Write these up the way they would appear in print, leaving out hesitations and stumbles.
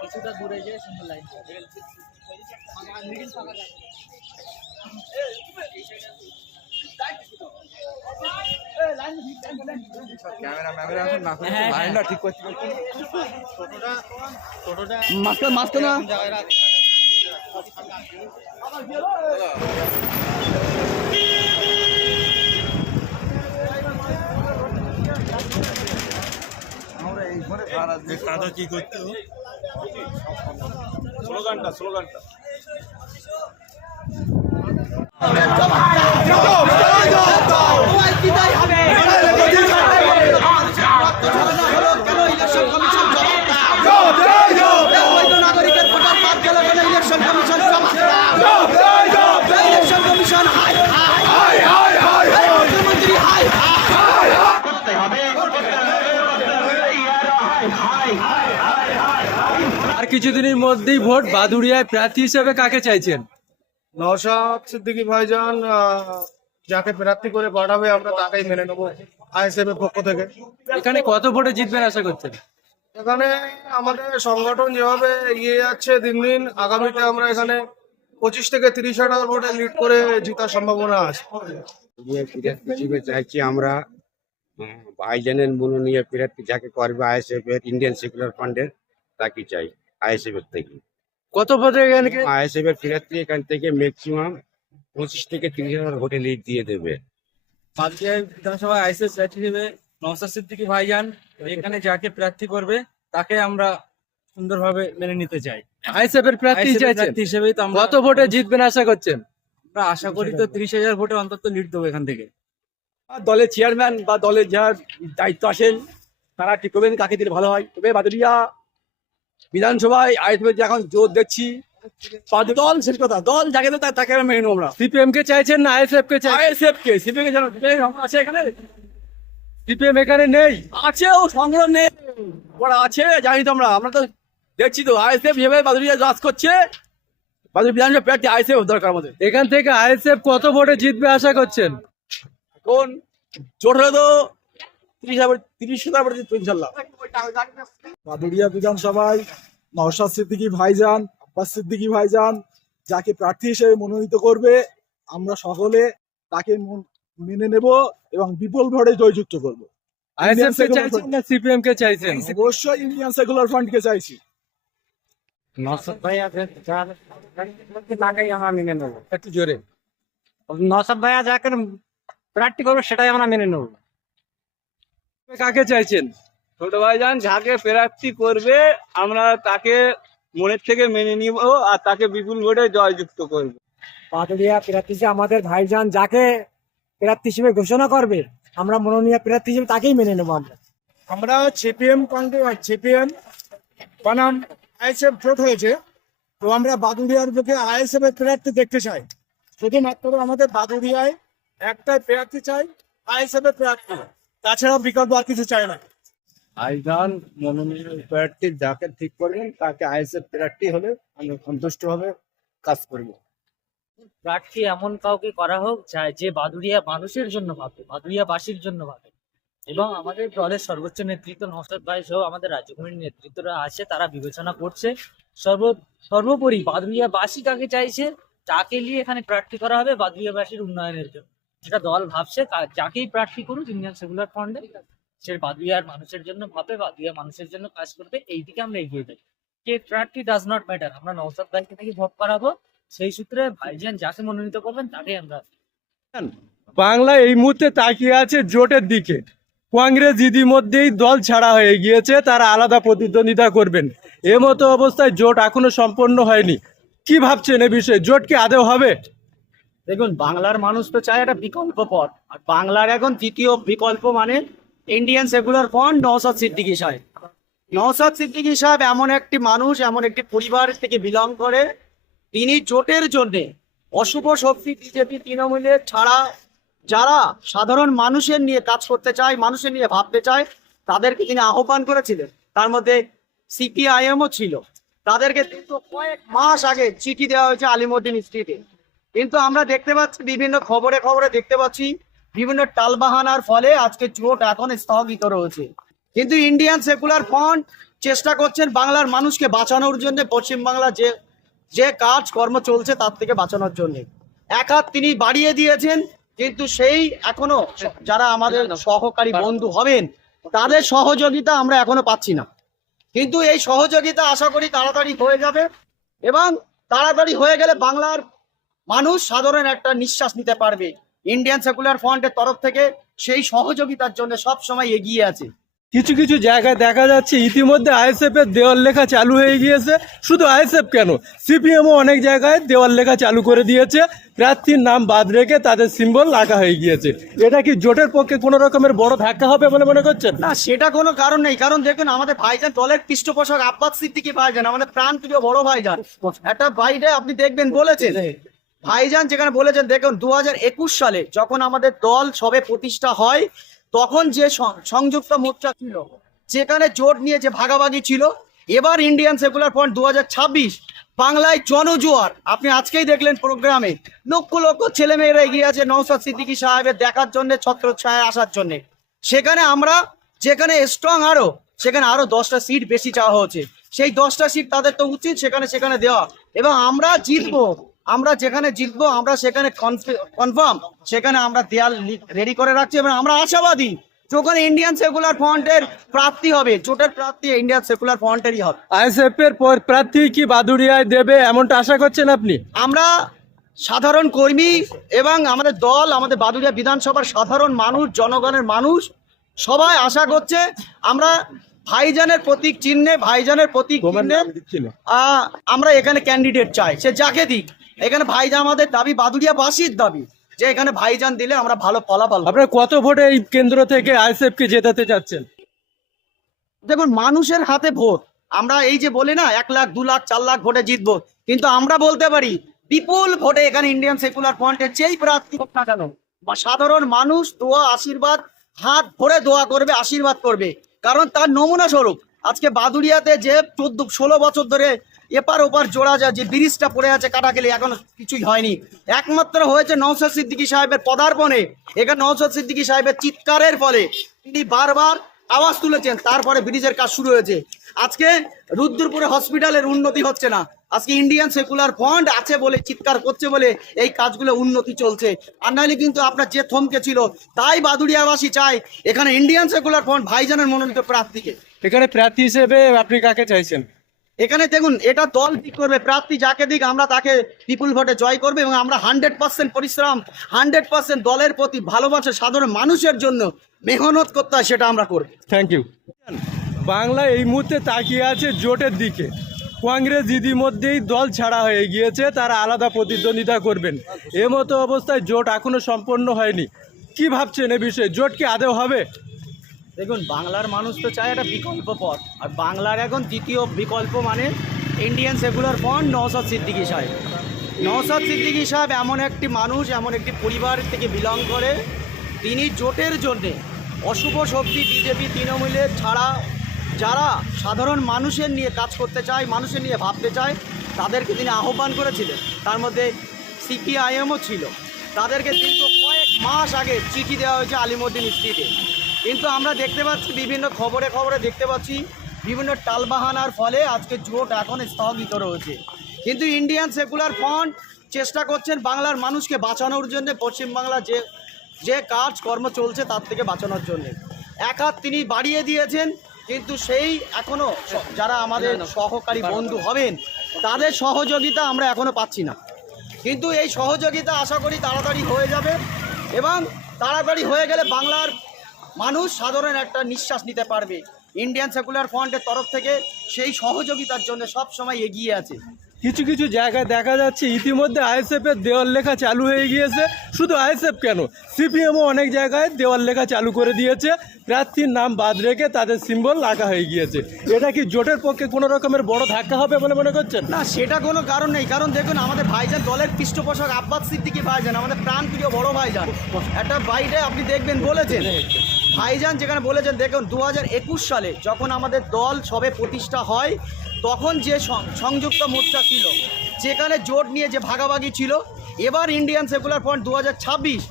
কিছুটা দূরে যে সিঙ্গেল লাইন লাইনটা ঠিক করছি মাঝখানে না কাদা কি করতে স্লোগানটা আর কিছুদিনের মধ্যেই ভোট। বাদুড়িয়ায় প্রার্থী হিসেবে কাকে চাইছেন? নওশাদ সিদ্দিকী ভাইজান যাকে প্রার্থী করে পাঠাবে আমরা তাকেই মেনে নেবো আইএসএফ এর পক্ষ থেকে। এখানে কত ভোটে জিতবেন আশা করছেন? এখানে আমাদের সংগঠন যেভাবে এগিয়ে যাচ্ছে দিন দিন, আগামীতে আমরা এখানে 25 থেকে 30,000 ভোটে লিড করে জেতার সম্ভাবনা আছে। চাইছি আমরা ভাইজানের মনোনীয় প্রার্থী যাকে করবে আইএসএফ এর ইন্ডিয়ান সেকুলার ফান্ডের তাকে চাই আইএসএফ এর থেকে। কত ভোটে এখানে আইএসএফ এর প্রার্থী এখান থেকে ম্যাক্সিমাম 25 থেকে 30,000 ভোটে লিড দিয়ে দেবে। বিধানসভায় আইএসএফ প্রার্থী হিসেবে নওশাদ সিদ্দিকী ভাইজান এখানে যাকে প্রার্থী করবে তাকে আমরা সুন্দরভাবে মেনে নিতে চাই। আইএসএফ এর প্রার্থী হিসেবেই তো আমরা কত ভোটে জিতবেন আশা করছেন? আমরা আশা করি তো 30,000 ভোটে অন্তত লিড দেবো এখান থেকে। দলের চেয়ারম্যান বা দলের যারা দায়িত্ব আসেন তারা ঠিক করবেন কাকে দিলে ভালো হয়। তবে বাদুড়িয়া বিধানসভায় আইএসএফ যে এখন জোর দেখছি দল শেষ কথা, দল যাকে দেয় তাকে মেনে নেবো আমরা। সিপিএম কে চাইছেন না আইএসএফ কে চাইছেন? আইএসএফ কে সিপিএম কে জানো আছে এখানে? সিপিএম এখানে নেই, আছে ও সংগ্রহ নেই, ওরা আছে জানি তো আমরা তো দেখছি তো আইএসএফ যেভাবে বাদুড়িয়া রাজ করছে, বাদুড়িয়া বিধানসভা প্রার্থী আইএসএফ দরকার আমাদের। এখান থেকে আইএসএফ কত ভোটে জিতবে আশা করছেন? এখন জোট হলে তো 30,000 ভোটে জিতবে ইনশাল্লাহ। বাদুড়িয়া বিধানসভায় নওশাদ সিদ্দিকী ভাইজান, আব্বাস সিদ্দিকী ভাইজান যাকে প্রার্থী হিসেবে মনোনীত করবে আমরা সকলে তাকে মেনে নেব এবং বিপুল ভোটে জয়যুক্ত করবো। আইএসএফ কে চাইছেন না সিপিএম কে চাইছেন? অবশ্যই ইন্ডিয়ান সেকুলার ফ্রন্ট কে চাইছি। নওশাদ ভাইয়া তাকেই আমরা মেনে নেবো। একটু জোরে। নওশাদ ভাইয়া যাকে প্রার্থী করবে সেটাই আমরা মেনে নেবো। কাকে চাইছেন? ছোট ভাইজান যাকে প্রার্থী করবে আমরা তাকে মনের থেকে মেনে নিব আর তাকে বিপুল ভোটে জয়যুক্ত করব। বাদুড়িয়া প্রার্থী আমাদের ভাইজান যাকে প্রার্থী হিসেবে ঘোষণা করবে আমরা মনোনীয় প্রার্থী হিসেবে তাকেই মেনে নেবো। আমরা সিপিএম বনাম আইএসএফ জোট হয়েছে, তো আমরা বাদুড়িয়ার বুকে আইএসএফ এর প্রার্থী দেখতে চাই। শুধুমাত্র আমাদের বাদুড়িয়ায় একটাই প্রার্থী চাই, আইএসএফ এর প্রার্থী, তাছাড়া বিকল্প আর কিছু চাই না। ভাইজান মনোনীয় প্রার্থী যাকে ঠিক করবেন তাকে আইএসএফ প্রার্থী হলে আমরা সন্তুষ্ট হবে কাজ করব। প্রার্থী এমন কাউকে করা হোক যে বাদুড়িয়া মানুষের জন্য ভাবে, বাদুড়িয়াবাসীর জন্য ভাবে, এবং আমাদের দলের সর্বোচ্চ নেতৃত্ব নওশাদ ভাই সহ আমাদের রাজ্য কমিটির নেতৃত্বরা আছে, তারা বিবেচনা করছে। সর্বোপরি বাদুড়িয়াবাসী কাকে চাইছে তাকে নিয়ে এখানে প্রার্থী করা হবে বাদুড়িয়াবাসীর উন্নয়নের জন্য। যেটা দল ভাবছে যাকেই প্রার্থী করুক ইন্ডিয়ান সেকুলার ফ্রন্টে, সে বাদুড়িয়ার মানুষের জন্য ভাবে, বাদুড়িয়া মানুষের জন্য কাজ করবে, এই দিকে আমরা এগিয়ে যাই। কে প্রার্থী ডাজ নট ম্যাটার, আমরা নওশাদ ভাইকে থেকে ভোট করাবো। সেই সূত্রে ভাইজান যাকে মনোনীত করবেন তাকে আমরা। বাংলা এই মুহূর্তে তাকিয়ে আছে জোটের দিকে। কংগ্রেস ইতিমধ্যেই দল ছাড়া হয়ে গিয়েছে, তারা আলাদা প্রতিদ্বন্দ্বিতা করবেন। এমতো অবস্থায় জোট এখনো সম্পন্ন হয়নি। কি ভাবছেন এ বিষয়ে, জোট কি আদৌ হবে? দেখুন, বাংলার মানুষ তো চায় একটা বিকল্প পথ, আর বাংলার এখন তৃতীয় বিকল্প মানে Indian secular front, Naushad Siddiqui সাহেব। নওশাদ সিদ্দিকী সাহেব এমন একটি মানুষ, এমন একটি পরিবার থেকে বিলং করে, তিনি জোটের জন্য অশুভ শক্তি বিজেপি তৃণমূলের ছাড়া যারা সাধারণ মানুষের নিয়ে কাজ করতে চায়, মানুষের নিয়ে ভাবতে চায়, তাদেরকে তিনি আহ্বান করেছিলেন। তার মধ্যে সিপিআইএমও ছিল। তাদেরকে কিন্তু কয়েক মাস আগে চিঠি দেওয়া হয়েছে আলিমুদ্দিন স্ট্রিটে। কিন্তু আমরা দেখতে পাচ্ছি বিভিন্ন খবরে দেখতে পাচ্ছি বিভিন্ন টালবাহানার ফলে আজকে জোট এখন স্থগিত রয়েছে। কিন্তু ইন্ডিয়ান সেকুলার ফ্রন্ট চেষ্টা করছেন বাংলার মানুষকে বাঁচানোর জন্য, পশ্চিমবাংলা যে যে কাজ কর্ম চলছে তার থেকে বাঁচানোর জন্য এক হাত তিনি বাড়িয়ে দিয়েছেন, কিন্তু সেই এখনো যারা আমাদের সহকারী বন্ধু হবেন তাদের সহযোগিতা আমরা এখনো পাচ্ছি না। কিন্তু এই সহযোগিতা আশা করি তাড়াতাড়ি হয়ে যাবে, এবং তাড়াতাড়ি হয়ে গেলে বাংলার মানুষ সাধারণ একটা নিঃশ্বাস নিতে পারবে। ইন্ডিয়ান সেকুলার ফ্রন্টের তরফ থেকে সেই সহযোগিতার জন্য সব সময় এগিয়ে আছে। কিছু কিছু জায়গায় দেখা যাচ্ছে ইতিমধ্যে আইএসএফ এর দেওয়াল লেখা চালু হয়ে গিয়েছে। শুধু আইএসএফ কেন, সিপিএমও অনেক জায়গায় দেওয়াল লেখা চালু করে দিয়েছে, প্রার্থীর নাম বাদ রেখে তাদের সিম্বল রাখা হয়ে গিয়েছে। এটা কি জোটের পক্ষে কোনো রকমের বড় ধাক্কা হবে বলে মনে করছেন? না, সেটা কোনো কারণ নেই। কারণ দেখুন, আমাদের ভাইজান দলের পৃষ্ঠপোষক আব্বাস সিদ্দিকী ভাইজান, আমাদের প্রাণপ্রিয় বড় ভাইজান, একটা বাইরে আপনি দেখবেন বলেছেন, ভাইজান যেখানে বলেছেন, দেখুন 2021 সালে যখন আমাদের দল সবে প্রতিষ্ঠা হয় তখন যে সংযুক্ত মোর্চা ছিল, যেখানে জোট নিয়ে যে ভাগাভাগি ছিল, এবার ইন্ডিয়ান সেকুলার ফ্রন্ট 2026 বাংলায় জনজোয়ার। আপনি আজকেই দেখলেন প্রোগ্রামে লক্ষ লক্ষ ছেলেমেয়েরা এগিয়ে আছে নওশাদ সিদ্দিকী সাহেবের দেখার জন্য, ছত্রছায়ায় আসার জন্য। সেখানে আমরা যেখানে স্ট্রং সেখানে আরো 10টা সিট বেশি চাওয়া হচ্ছে। সেই 10টা সিট তাদের তো উচিত সেখানে দেওয়া, এবং আমরা জিতবো। আমরা যেখানে জিতবো আমরা সেখানে কনফার্ম, সেখানে আমরা দেয়াল রেডি করে রাখছি, এবং আমরা আশাবাদী যখন ইন্ডিয়ান সেকুলার ফ্রন্টের প্রার্থী হবে, জোটের প্রার্থী ইন্ডিয়ান সেকুলার ফ্রন্টেরই হবে। আইএসএফ এর প্রার্থী কি বাদুড়িয়ায় দেবে এমনটা আশা করছেন আপনি? আমরা সাধারণ কর্মী এবং আমাদের দল, আমাদের বাদুড়িয়া বিধানসভার সাধারণ মানুষ, জনগণের মানুষ সবাই আশা করছে আমরা ভাইজানের প্রতীক চিহ্নে আমরা এখানে ক্যান্ডিডেট চাই, সে যাকে দিক। এখানে ভাইজান আমাদের দাবি, বাদুড়িয়াবাসীর দাবি, যে এখানে ভাইজান দিলে আমরা ভালো ফলাফল। আপনারা কত ভোটে এই কেন্দ্র থেকে আইএসএফ কে জেতাতে চাচ্ছেন? দেখুন, মানুষের হাতে ভোট। আমরা এই যে বলি না 1 লাখ 2 লাখ 4 লাখ ভোটে জিতবো, কিন্তু আমরা বলতে পারি বিপুল ভোটে এখানে ইন্ডিয়ান সেকুলার ফ্রন্টের যেই প্রার্থী হোক না কেন, সাধারণ মানুষ দোয়া আশীর্বাদ, হাত ভরে দোয়া করবে, আশীর্বাদ করবে। কারণ তার নমুনা স্বরূপ আজকে বাদুড়িয়াতে যে 14-16 বছর ধরে এপার ওপার জোড়া যায়, যে ব্রিজটা পড়ে আছে কাটাকেলি, এখনো কিছুই হয়নি। একমাত্র হয়েছে নওশাদ সিদ্দিকী সাহেবের পদার্পণে। এখানে নওশাদ সিদ্দিকী সাহেবের চিৎকারের ফলে তিনি বারবার আওয়াজ তুলেছেন, তারপরে ব্রিজের কাজ শুরু হয়েছে। আজকে রুদ্রপুরে হসপিটালের উন্নতি হচ্ছে না, আজকে ইন্ডিয়ান সেকুলার ফ্রন্ট আছে বলে, চিৎকার করছে বলে এই কাজগুলো উন্নতি চলছে। আর নাহলে কিন্তু আপনার যে থমকে ছিল, তাই বাদুড়িয়াবাসী চায় এখানে ইন্ডিয়ান সেকুলার ফ্রন্ট ভাইজানের মনোনীত প্রার্থীকে। এখানে প্রার্থী হিসেবে আপনি কাকে চাইছেন? এখানে দেখুন, এটা দল ঠিক করবে, প্রার্থী যাকে দিক আমরা তাকে বিপুল ভোটে জয় করবে, এবং আমরা 100% পরিশ্রম, 100% দলের প্রতি ভালোবাসা, সাধারণ মানুষের জন্য মেহনত করতে হয়, সেটা আমরা করব। Thank you. বাংলা এই মুহূর্তে তাকিয়ে আছে জোটের দিকে। কংগ্রেস ইতিমধ্যেই দল ছাড়া হয়ে গিয়েছে, তারা আলাদা প্রতিদ্বন্দ্বিতা করবেন। এমতো অবস্থায় জোট এখনো সম্পন্ন হয়নি। কি ভাবছেন এ বিষয়ে, জোট কি আদৌ হবে? দেখুন, বাংলার মানুষ তো চায় একটা বিকল্প পথ, আর বাংলার এখন দ্বিতীয় বিকল্প মানে Indian secular front, Naushad Siddiqui সাহেব। নওশাদ সিদ্দিকী সাহেব এমন একটি মানুষ, এমন একটি পরিবার থেকে বিলং করে, তিনি জোটের জন্যে অশুভ শক্তি বিজেপি তৃণমূলের ছাড়া যারা সাধারণ মানুষের নিয়ে কাজ করতে চায়, মানুষের নিয়ে ভাবতে চায়, তাদেরকে তিনি আহ্বান করেছিলেন। তার মধ্যে সিপিআইএমও ছিল। তাদেরকে কিন্তু কয়েক মাস আগে চিঠি দেওয়া হয়েছে আলিমুদ্দিন স্ট্রিটে। কিন্তু আমরা দেখতে পাচ্ছি, বিভিন্ন খবরে দেখতে পাচ্ছি, বিভিন্ন টালবাহানার ফলে আজকে জোট এখন স্থগিত রয়েছে। কিন্তু ইন্ডিয়ান সেকুলার ফ্রন্ট চেষ্টা করছেন বাংলার মানুষকে বাঁচানোর জন্য, পশ্চিমবাংলা যে কাজ কর্ম চলছে তার থেকে বাঁচানোর জন্য এক হাত তিনি বাড়িয়ে দিয়েছেন, কিন্তু সেই এখনো যারা আমাদের সহকারী বন্ধু হবেন তাদের সহযোগিতা আমরা এখনো পাচ্ছি না। কিন্তু এই সহযোগিতা আশা করি তাড়াতাড়ি হয়ে যাবে, এবং তাড়াতাড়ি হয়ে গেলে বাংলার মানুষ সাধারণ একটা নিঃশ্বাস নিতে পারবে। ইন্ডিয়ান সেকুলার ফ্রন্টের তরফ থেকে সেই সহযোগিতার জন্য সব সময় এগিয়ে আছে। কিছু কিছু জায়গায় দেখা যাচ্ছে ইতিমধ্যে আইএসএফ এর দেওয়াল লেখা চালু হয়ে গিয়েছে। শুধু আইএসএফ কেন, সিপিএমও অনেক জায়গায় দেওয়াল লেখা চালু করে দিয়েছে, প্রার্থীর নাম বাদ রেখে তাদের সিম্বল রাখা হয়ে গিয়েছে। এটা কি জোটের পক্ষে কোনো রকমের বড় ধাক্কা হবে বলে মনে করছেন? না, সেটা কোনো কারণ নেই। কারণ দেখুন, আমাদের ভাইজান দলের পৃষ্ঠপোষক আব্বাস সিদ্দিকী ভাইজান, আমাদের প্রাণপ্রিয় বড় ভাইজান, একটা বাইরে আপনি দেখবেন বলেছেন, ভাইজান যেখানে বলেছেন, দেখুন 2021 সালে যখন আমাদের দল সবে প্রতিষ্ঠা হয় তখন যে সংযুক্ত মোর্চা ছিল, যেখানে জোট নিয়ে যে ভাগাভাগি ছিল, এবার ইন্ডিয়ান সেকুলার ফ্রন্ট 2026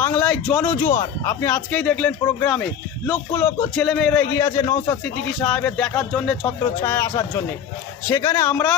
বাংলায় জনজোয়ার। আপনি আজকেই দেখলেন প্রোগ্রামে লক্ষ লক্ষ ছেলেমেয়েরা এগিয়ে আছে নওশাদ সিদ্দিকী সাহেবের দেখার জন্যে, ছত্রছায়ায় আসার জন্যে। সেখানে আমরা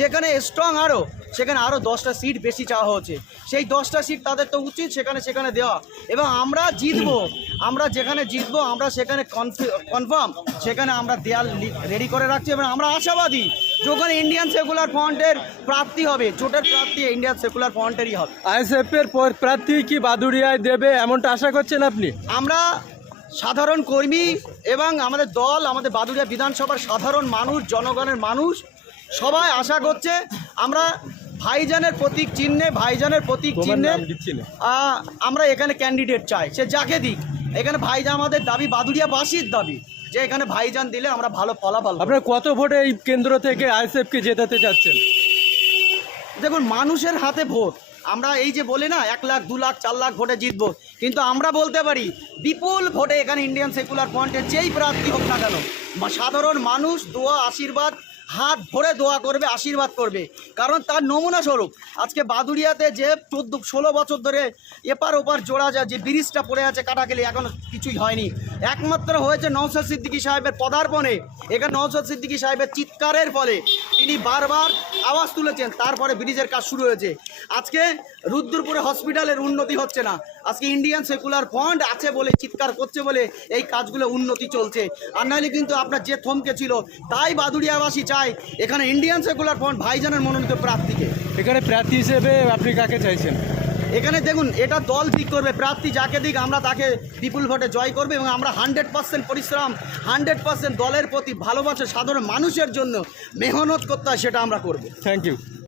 যেখানে স্ট্রং আরও, সেখানে আরও 10টা সিট বেশি চাওয়া হচ্ছে। সেই 10টা সিট তাদের তো উচিত সেখানে দেওয়া, এবং আমরা জিতবো। আমরা যেখানে জিতবো আমরা সেখানে কনফার্ম, সেখানে আমরা দেয়াল রেডি করে রাখছি এবং আমরা আশাবাদী যখন ইন্ডিয়ান সেকুলার ফ্রন্টের প্রার্থী হবে, জোটের প্রার্থী ইন্ডিয়ান সেকুলার ফ্রন্টেরই হবে। আইএসএফ এর প্রার্থী কি বাদুড়িয়ায় দেবে এমনটা আশা করছেন আপনি? আমরা সাধারণ কর্মী এবং আমাদের দল, আমাদের বাদুড়িয়া বিধানসভার সাধারণ মানুষ, জনগণের মানুষ সবাই আশা করছে আমরা ভাইজানের প্রতীক চিহ্নে আমরা এখানে ক্যান্ডিডেট চাই, সে যাকে দিক। এখানে ভাইজান আমাদের দাবি, বাদুড়িয়াবাসীর দাবি যে এখানে ভাইজান দিলে আমরা ভালো ফলাফল। আপনারা কত ভোটে এই কেন্দ্র থেকে আইএসএফ কে জেতাতে চাচ্ছেন? দেখুন, মানুষের হাতে ভোট। আমরা এই যে বলি না 1 লাখ 2 লাখ 4 লাখ ভোটে জিতবো, কিন্তু আমরা বলতে পারি বিপুল ভোটে এখানে ইন্ডিয়ান সেকুলার ফ্রন্টের যেই প্রার্থী হোক না কেন, সাধারণ মানুষ দোয়া আশীর্বাদ হাত ভরে দোয়া করবে, আশীর্বাদ করবে। কারণ তার নমুনা স্বরূপ আজকে বাদুড়িয়াতে যে 14-16 বছর ধরে এপার ওপার জোড়া যায়, যে ব্রিজটা পড়ে আছে কাটাকেলি, এখনো কিছুই হয়নি। একমাত্র হয়েছে নওশাদ সিদ্দিকী সাহেবের পদার্পণে। এখানে নওশাদ সিদ্দিকী সাহেবের চিৎকারের ফলে তিনি বারবার আওয়াজ তুলেছেন, তারপরে ব্রিজের কাজ শুরু হয়েছে। আজকে রুদ্রপুরে হসপিটালের উন্নতি হচ্ছে না, আজকে ইন্ডিয়ান সেকুলার ফ্রন্ট আছে বলে, চিৎকার করছে বলে এই কাজগুলো উন্নতি চলছে। আর নাহলে কিন্তু আপনার যে থমকে ছিল, তাই বাদুড়িয়াবাসী চাই এখানে ইন্ডিয়ান সেকুলার ফ্রন্ট ভাইজানের মনোনীত প্রার্থীকে। এখানে প্রার্থী হিসেবে আপনি কাকে চাইছেন? এখানে দেখুন, এটা দল ঠিক করবে, প্রার্থী যাকে দিক আমরা তাকে বিপুল ভোটে জয় করবে এবং আমরা 100% পরিশ্রম, 100% দলের প্রতি ভালোবাসা, সাধারণ মানুষের জন্য মেহনত করতে হয়, সেটা আমরা করব। Thank you.